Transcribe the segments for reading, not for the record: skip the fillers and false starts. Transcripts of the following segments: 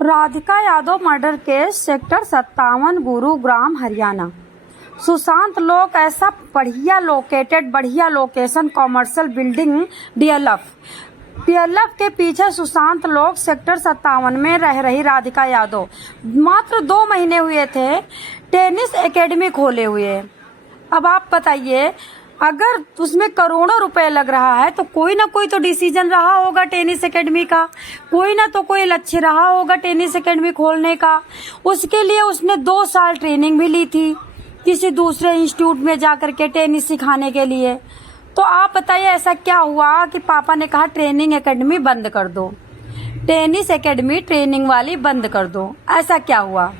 Radhika Yadav murder case, sector 57, Gurugram, Haryana. Sushant लोक ऐसा बढ़िया लोकेशन, कॉमर्शियल बिल्डिंग, डीएलएफ के पीछे सुशांत लोक सेक्टर 57 में रह रही राधिका यादव मात्र 2 महीने हुए थे टेनिस एकेडमी खोले हुए। अब आप बताइए, अगर उसमें करोड़ों रुपए लग रहा है तो कोई ना कोई तो डिसीजन रहा होगा टेनिस एकेडमी का, कोई ना तो कोई लक्ष्य रहा होगा टेनिस एकेडमी खोलने का। उसके लिए उसने 2 साल ट्रेनिंग भी ली थी किसी दूसरे इंस्टीट्यूट में जाकर के टेनिस सिखाने के लिए। तो आप बताइए ऐसा क्या हुआ कि पापा ने कहा ट्रेनिंग एकेडमी बंद कर दो, टेनिस एकेडमी ट्रेनिंग वाली बंद कर दो, ऐसा क्या हुआ?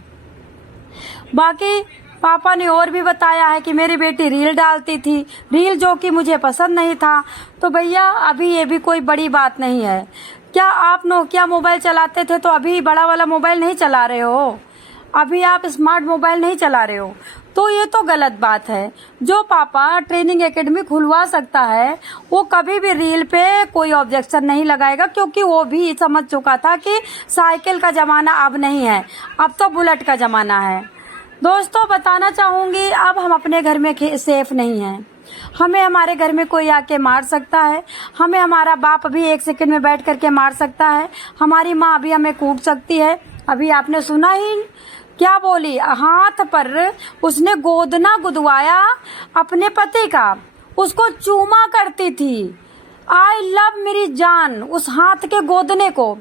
बाकी पापा ने और भी बताया है कि मेरी बेटी रील डालती थी, रील जो कि मुझे पसंद नहीं था। तो भैया अभी ये भी कोई बड़ी बात नहीं है। क्या आप नोकिया मोबाइल चलाते थे तो अभी बड़ा वाला मोबाइल नहीं चला रहे हो? अभी आप स्मार्ट मोबाइल नहीं चला रहे हो? तो ये तो गलत बात है। जो पापा ट्रेनिंग एकेडमी खुलवा सकता है वो कभी भी रील पे कोई ऑब्जेक्शन नहीं लगाएगा, क्योंकि वो भी समझ चुका था कि साइकिल का जमाना अब नहीं है, अब तो बुलेट का जमाना है। दोस्तों बताना चाहूंगी, अब हम अपने घर में सेफ नहीं हैं। हमें हमारे घर में कोई आके मार सकता है, हमें हमारा बाप भी 1 सेकंड में बैठ करके मार सकता है, हमारी माँ भी हमें कूट सकती है। अभी आपने सुना ही क्या बोली, हाथ पर उसने गोदना गुदवाया अपने पति का, उसको चूमा करती थी। आई लव मेरी जान उस हाथ के गोदने को,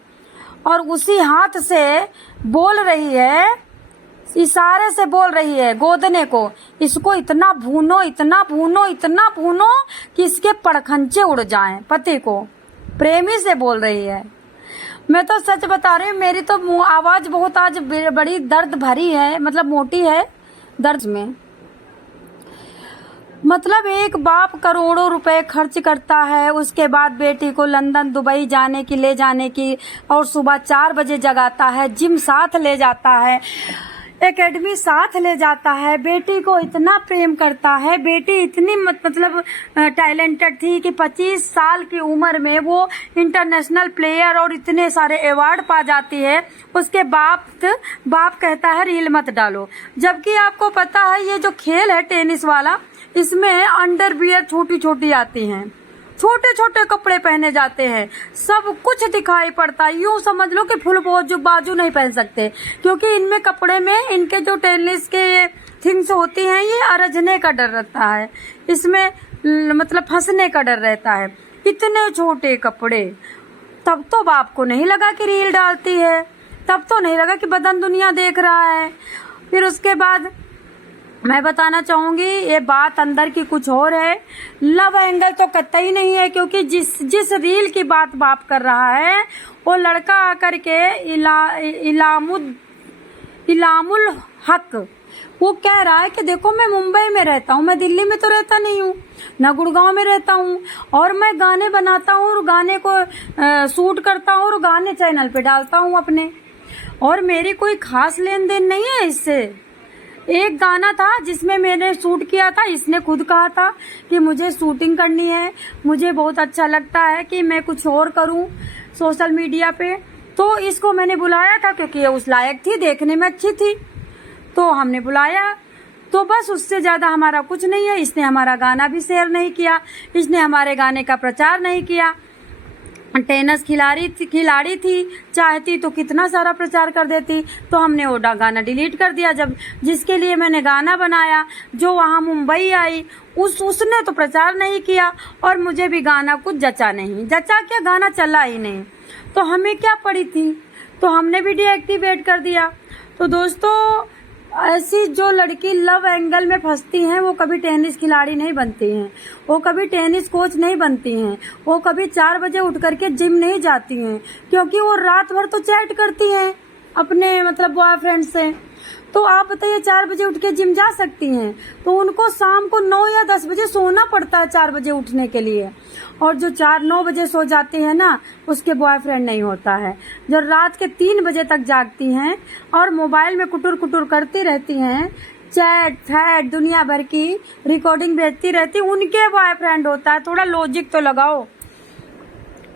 और उसी हाथ से बोल रही है, इशारे से बोल रही है गोदने को, इसको इतना भूनो, इतना भूनो, इतना भूनो कि इसके पड़खंचे उड़ जाएं। पति को प्रेमी से बोल रही है। मैं तो सच बता रही हूँ, मेरी तो आवाज बहुत आज बड़ी दर्द भरी है, मतलब मोटी है दर्द में। मतलब एक बाप करोड़ों रुपए खर्च करता है, उसके बाद बेटी को लंदन दुबई ले जाने की, और सुबह 4 बजे जगाता है, जिम साथ ले जाता है, एकेडमी साथ ले जाता है, बेटी को इतना प्रेम करता है। बेटी इतनी मतलब टैलेंटेड थी कि 25 साल की उम्र में वो इंटरनेशनल प्लेयर और इतने सारे अवार्ड पा जाती है। उसके बाप कहता है रील मत डालो, जबकि आपको पता है ये जो खेल है टेनिस वाला, इसमें अंडरवियर छोटी छोटी आती हैं, छोटे छोटे कपड़े पहने जाते हैं, सब कुछ दिखाई पड़ता है। यूं समझ लो कि फुल बाजू नहीं पहन सकते, क्योंकि इनमें कपड़े में इनके जो टेनिस के थिंग्स होती हैं ये अरझने का डर रहता है, इसमें मतलब फंसने का डर रहता है। इतने छोटे कपड़े, तब तो बाप को नहीं लगा कि रील डालती है, तब तो नहीं लगा कि बदन दुनिया देख रहा है। फिर उसके बाद मैं बताना चाहूंगी ये बात अंदर की कुछ और है, लव एंगल तो कतई नहीं है, क्योंकि जिस रील की बात बाप कर रहा है वो लड़का आकर के इलामुल हक वो कह रहा है कि देखो मैं मुंबई में रहता हूँ, मैं दिल्ली में तो रहता नहीं हूँ, न गुड़गांव में रहता हूँ, और मैं गाने बनाता हूँ और गाने को शूट करता हूँ और गाने चैनल पे डालता हूँ अपने, और मेरी कोई खास लेन देन नहीं है इससे। एक गाना था जिसमें मैंने शूट किया था, इसने खुद कहा था कि मुझे शूटिंग करनी है, मुझे बहुत अच्छा लगता है कि मैं कुछ और करूं सोशल मीडिया पे, तो इसको मैंने बुलाया था क्योंकि ये उस लायक थी, देखने में अच्छी थी, तो हमने बुलाया। तो बस उससे ज्यादा हमारा कुछ नहीं है। इसने हमारा गाना भी शेयर नहीं किया, इसने हमारे गाने का प्रचार नहीं किया। टेनिस खिलाड़ी थी, चाहती तो कितना सारा प्रचार कर देती, तो हमने वो गाना डिलीट कर दिया। जब जिसके लिए मैंने गाना बनाया, जो वहाँ मुंबई आई, उसने तो प्रचार नहीं किया, और मुझे भी गाना कुछ जचा नहीं, जचा क्या गाना चला ही नहीं, तो हमें क्या पड़ी थी, तो हमने भी डीएक्टिवेट कर दिया। तो दोस्तों ऐसी जो लड़की लव एंगल में फंसती हैं वो कभी टेनिस खिलाड़ी नहीं बनती हैं, वो कभी टेनिस कोच नहीं बनती हैं, वो कभी 4 बजे उठ करके जिम नहीं जाती हैं, क्योंकि वो रात भर तो चैट करती हैं अपने मतलब बॉयफ्रेंड से। तो आप बताइए 4 बजे उठ के जिम जा सकती हैं, तो उनको शाम को 9 या 10 बजे सोना पड़ता है 4 बजे उठने के लिए, और जो 4-9 बजे सो जाती है ना उसके बॉयफ्रेंड नहीं होता है, जो रात के 3 बजे तक जागती हैं और मोबाइल में कुटुर कुटुर करती रहती हैं, चैट फैट दुनिया भर की रिकॉर्डिंग भेजती रहती, उनके बॉयफ्रेंड होता है। थोड़ा लॉजिक तो लगाओ।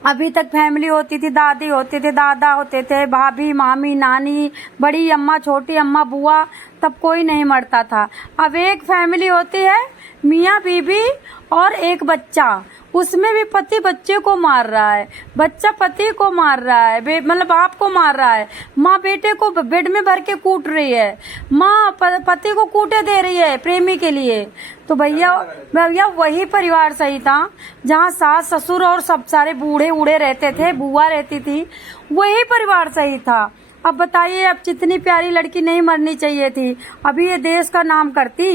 अभी तक फैमिली होती थी, दादी होती थी, दादा होते थे, भाभी, मामी, नानी, बड़ी अम्मा, छोटी अम्मा, बुआ, तब कोई नहीं मरता था। अब एक फैमिली होती है, मियाँ बीबी और एक बच्चा, उसमें भी पति बच्चे को मार रहा है, बच्चा पति को मार रहा है, मतलब बाप को मार रहा है, माँ बेटे को बेड में भर के कूट रही है, माँ पति को कूटे दे रही है प्रेमी के लिए। तो भैया वही परिवार सही था जहाँ सास ससुर और सब सारे बूढ़े उड़े रहते थे, बुआ रहती थी, वही परिवार सही था। अब बताइए, अब जितनी प्यारी लड़की नहीं मरनी चाहिए थी, अभी ये देश का नाम करती,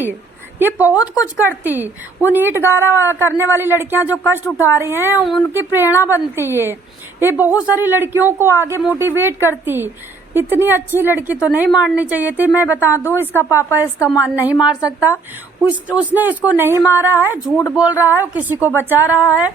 ये बहुत कुछ करती। उन ईंट गारा करने वाली लड़कियां जो कष्ट उठा रही हैं, उनकी प्रेरणा बनती है। ये बहुत सारी लड़कियों को आगे मोटिवेट करती। इतनी अच्छी लड़की तो नहीं मारनी चाहिए थी। मैं बता दूं, इसका पापा इसका नहीं मार सकता, उसने इसको नहीं मारा है, झूठ बोल रहा है, वो किसी को बचा रहा है,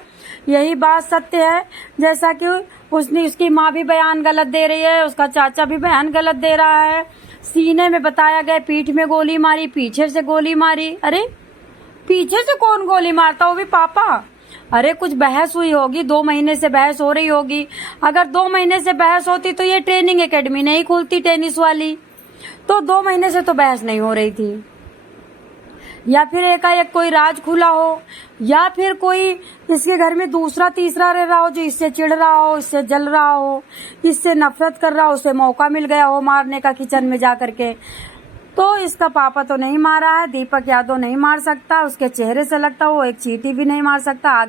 यही बात सत्य है। जैसा कि उसकी माँ भी बयान गलत दे रही है, उसका चाचा भी बयान गलत दे रहा है। सीने में बताया गया, पीठ में गोली मारी, पीछे से गोली मारी। अरे पीछे से कौन गोली मारता, वो भी पापा। अरे कुछ बहस हुई होगी, 2 महीने से बहस हो रही होगी। अगर 2 महीने से बहस होती तो ये ट्रेनिंग एकेडमी नहीं खुलती टेनिस वाली। तो 2 महीने से तो बहस नहीं हो रही थी। या फिर एकाएक कोई राज खुला हो, या फिर कोई इसके घर में दूसरा तीसरा रह रहा हो जो इससे चिढ़ रहा हो, इससे जल रहा हो, इससे नफरत कर रहा हो, उसे मौका मिल गया हो मारने का किचन में जा करके। तो इसका पापा तो नहीं मारा है, दीपक यादव नहीं मार सकता, उसके चेहरे से लगता वो एक चींटी भी नहीं मार सकता।